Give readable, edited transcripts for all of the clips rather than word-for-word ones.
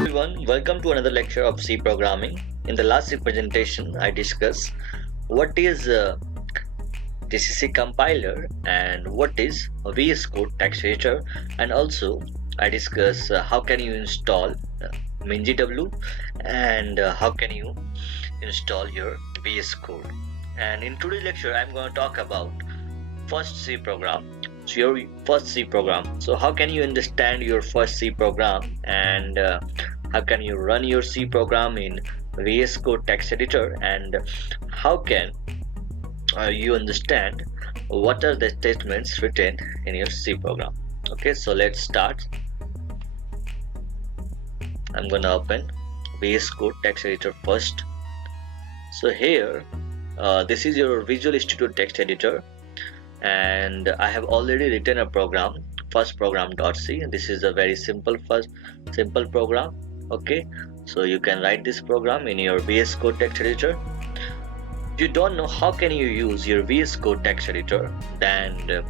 Everyone, welcome to another lecture of C programming. In the last presentation, I discussed what is GCC compiler and what is a VS Code text editor, and also I discuss how can you install minGW and how can you install your VS Code. And in today's lecture, I'm going to talk about first C program. So your first C program. So how can you understand your first C program, and how can you run your C program in VS Code text editor, and how can you understand what are the statements written in your C program. Okay, so let's start. I'm gonna open VS Code text editor first. So here this is your Visual Studio text editor, and I have already written a program, first program.c. This is a very simple program. Okay, so you can write this program in your VS Code text editor. If you don't know how can you use your VS Code text editor, then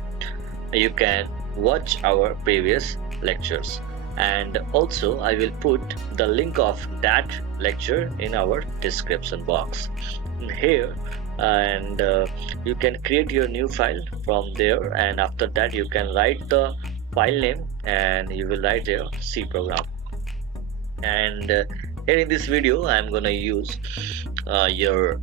you can watch our previous lectures, and also I will put the link of that lecture in our description box here, and you can create your new file from there, and after that you can write the file name and you will write your C program. And here in this video I'm gonna use your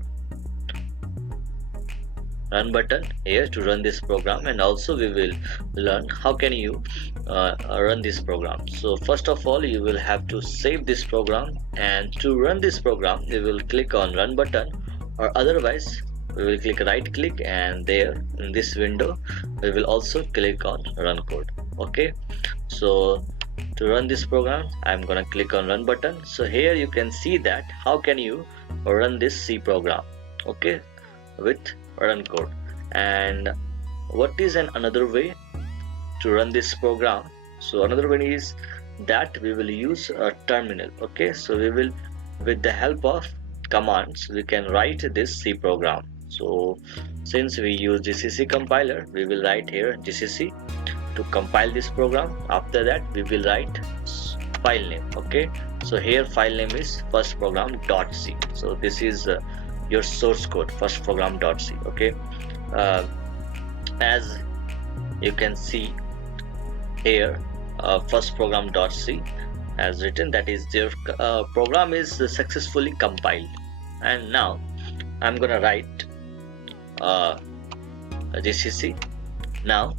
run button here to run this program, and also we will learn how can you run this program. So first of all, you will have to save this program, and to run this program you will click on run button, or otherwise we will click right click, and there in this window we will also click on run code. Okay, so to run this program I'm gonna click on run button. So here you can see that how can you run this C program, okay, with run code. And what is another way to run this program? So another one is that we will use a terminal. Okay, so we will, with the help of commands, we can write this C program. So since we use GCC compiler, we will write here GCC to compile this program. After that we will write file name. Okay, so here file name is first program.c. so this is your source code, first program.c. okay, as you can see here, first program.c as written, that is their program is successfully compiled. And now I'm gonna write GCC. Now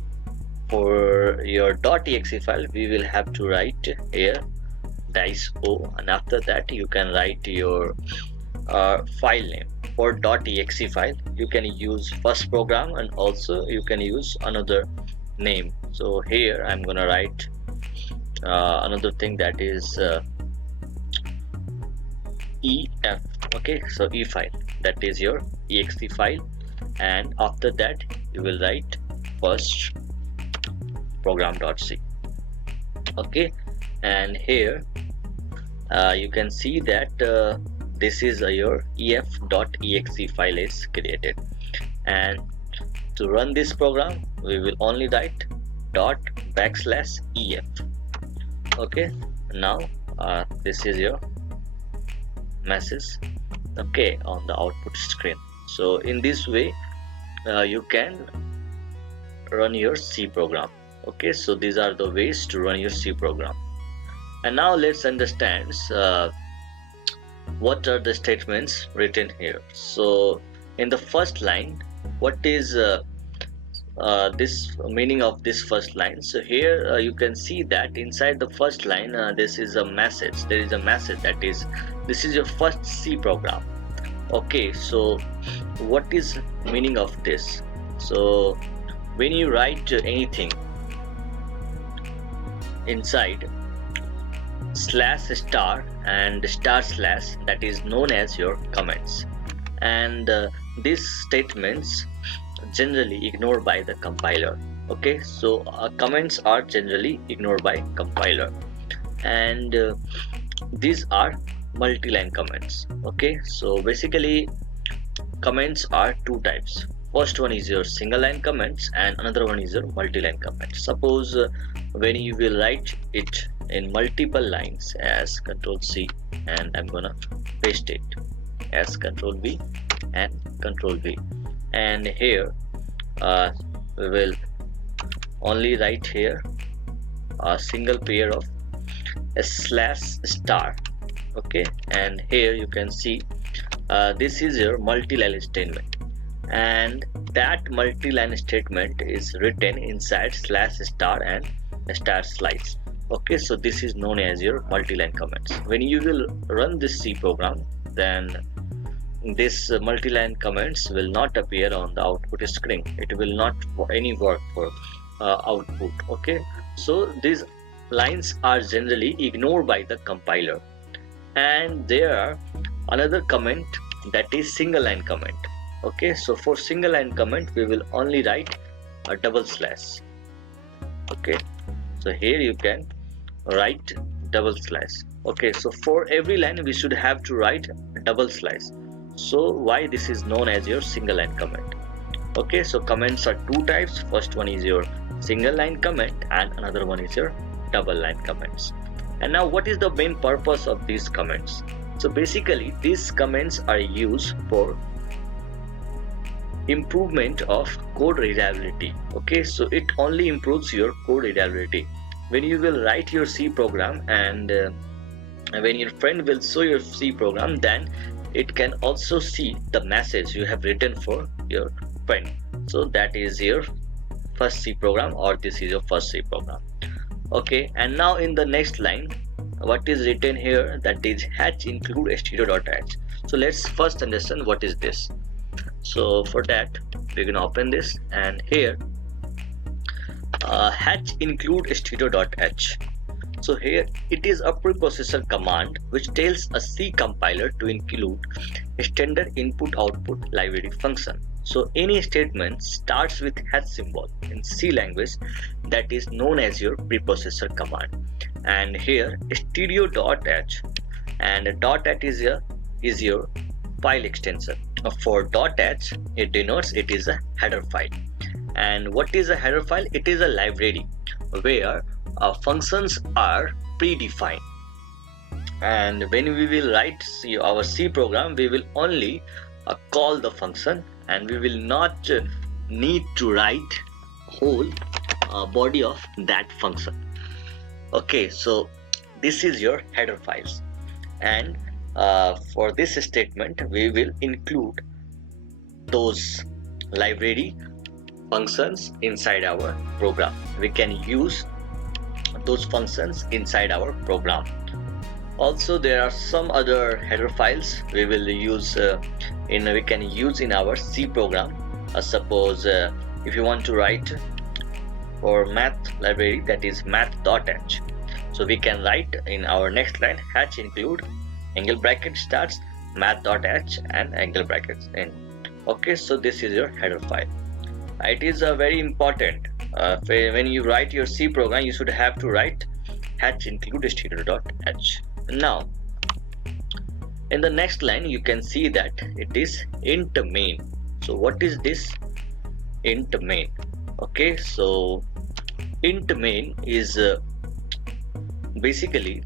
for your .exe file we will have to write here -o, and after that you can write your file name. For .exe file you can use first program, and also you can use another name. So here I'm gonna write another thing, that is ef. Okay, so e file, that is your exe file, and after that you will write first program.c. okay, and here you can see that this is your ef.exe file is created, and to run this program we will only write /ef. okay, now this is your message, okay, on the output screen. So in this way you can run your C program. Okay, so these are the ways to run your C program. And now let's understand what are the statements written here. So in the first line, what is this meaning of this first line? So here you can see that inside the first line this is a message. There is a message, that is, this is your first C program. Okay, so what is meaning of this? So when you write anything inside /* and */ that is known as your comments, and these statements generally ignored by the compiler. Okay, so comments are generally ignored by compiler, and these are multi-line comments. Okay, so basically comments are two types. first one is your single line comments and another one is your multi-line comments. Suppose when you will write it in multiple lines as Control C, and I'm gonna paste it as Control V and Control V, and here we will only write here a single pair of a slash star. Okay, and here you can see this is your multi-line statement, and that multi-line statement is written inside slash star and star slice. Okay, so this is known as your multi-line comments. When you will run this C program, then this multi-line comments will not appear on the output screen. It will not any work for output. Okay, so these lines are generally ignored by the compiler, and there are another comment, that is single line comment. Okay, so for single line comment we will only write a double slash. Okay, so here you can write double slash. Okay, so for every line we should have to write a double slash. So why this is known as your single line comment. Okay, so comments are two types. First one is your single line comment and another one is your double line comments. And now what is the main purpose of these comments? So basically these comments are used for improvement of code readability. Okay, so it only improves your code readability. When you will write your C program and when your friend will show your C program, then it can also see the message you have written for your friend. So that is your first C program, or this is your first C program. Okay, and now in the next line what is written here, that is h include stdio.h. So let's first understand what is this. So for that we can open this, and here h include stdio.h. So here it is a preprocessor command which tells a C compiler to include a standard input output library function. So any statement starts with h symbol in C language, that is known as your preprocessor command. And here stdio.h, and .h is your file extension. For .h it denotes it is a header file. And what is a header file? It is a library where functions are predefined, and when we will write our C program we will only call the function, and we will not need to write whole body of that function. Okay, so this is your header files, and for this statement we will include those library functions inside our program. We can use those functions inside our program. Also there are some other header files we will use we can use in our C program. Suppose if you want to write for math library, that is math.h, so we can write in our next line h include angle bracket starts math.h and angle brackets in. Okay, so this is your header file. It is very important when you write your C program, you should have to write h include stdio.h. Now in the next line you can see that it is int main. So what is this int main? Okay, so int main is basically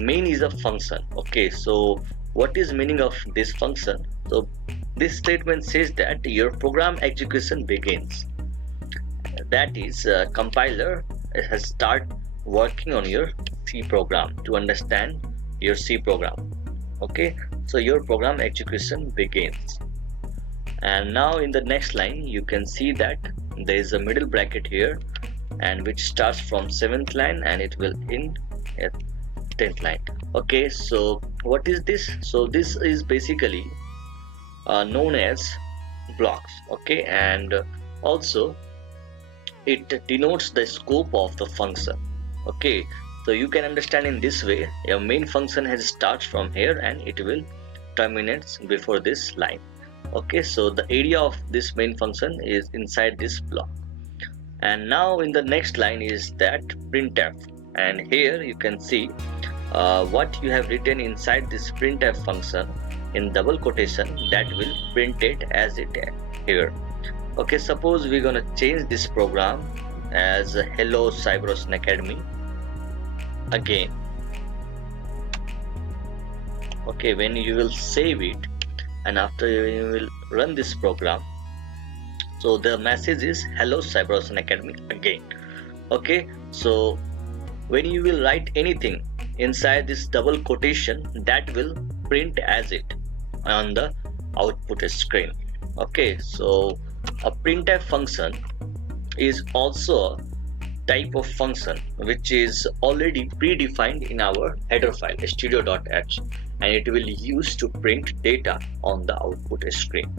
main is a function. Okay, so what is meaning of this function? So this statement says that your program execution begins, that is compiler has start working on your C program to understand your C program. Okay, so your program execution begins. And now in the next line you can see that there is a middle bracket here, and which starts from 7th line and it will end at 10th line. Okay, so what is this? So this is basically known as blocks. Okay, and also it denotes the scope of the function. Okay, so you can understand in this way, your main function has starts from here and it will terminates before this line. Okay, so the area of this main function is inside this block. And now in the next line is that printf, and here you can see what you have written inside this printf function in double quotation, that will print it as it here. Okay, suppose we're gonna change this program as Hello Cyberocean Academy again. Okay, when you will save it and after you will run this program, so the message is Hello Cyberocean Academy again. Okay, so when you will write anything inside this double quotation, that will print as it on the output screen. Okay, so a printf function is also a type of function which is already predefined in our header file stdio.h, and it will use to print data on the output screen.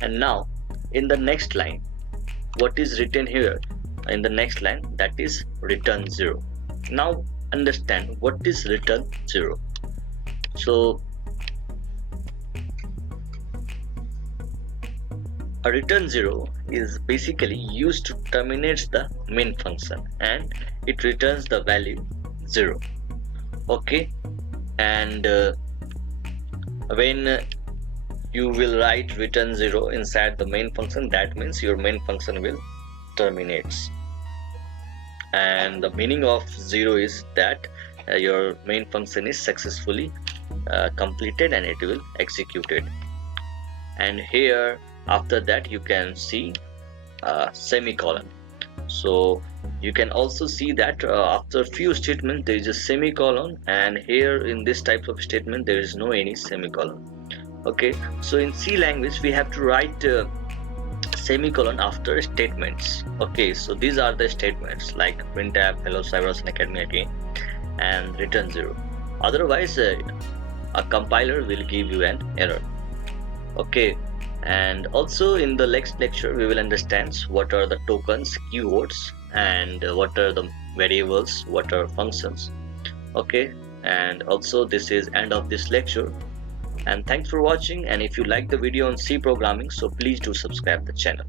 And now in the next line, what is written here in the next line, that is return 0. Now understand what is return 0. So a return 0 is basically used to terminate the main function and it returns the value 0. Okay, and when you will write return 0 inside the main function, that means your main function will terminates, and the meaning of 0 is that your main function is successfully completed and it will executed. And here after that you can see semicolon. So you can also see that after few statements there is a semicolon, and here in this type of statement there is no any semicolon. Okay, so in C language we have to write semicolon after statements. Okay, so these are the statements like printf, hello Cyberocean Academy again, and return 0. Otherwise a compiler will give you an error. Okay, and also in the next lecture we will understand what are the tokens, keywords, and what are the variables, what are functions. Okay, and also this is end of this lecture, and thanks for watching. And if you like the video on C programming, so please do subscribe the channel.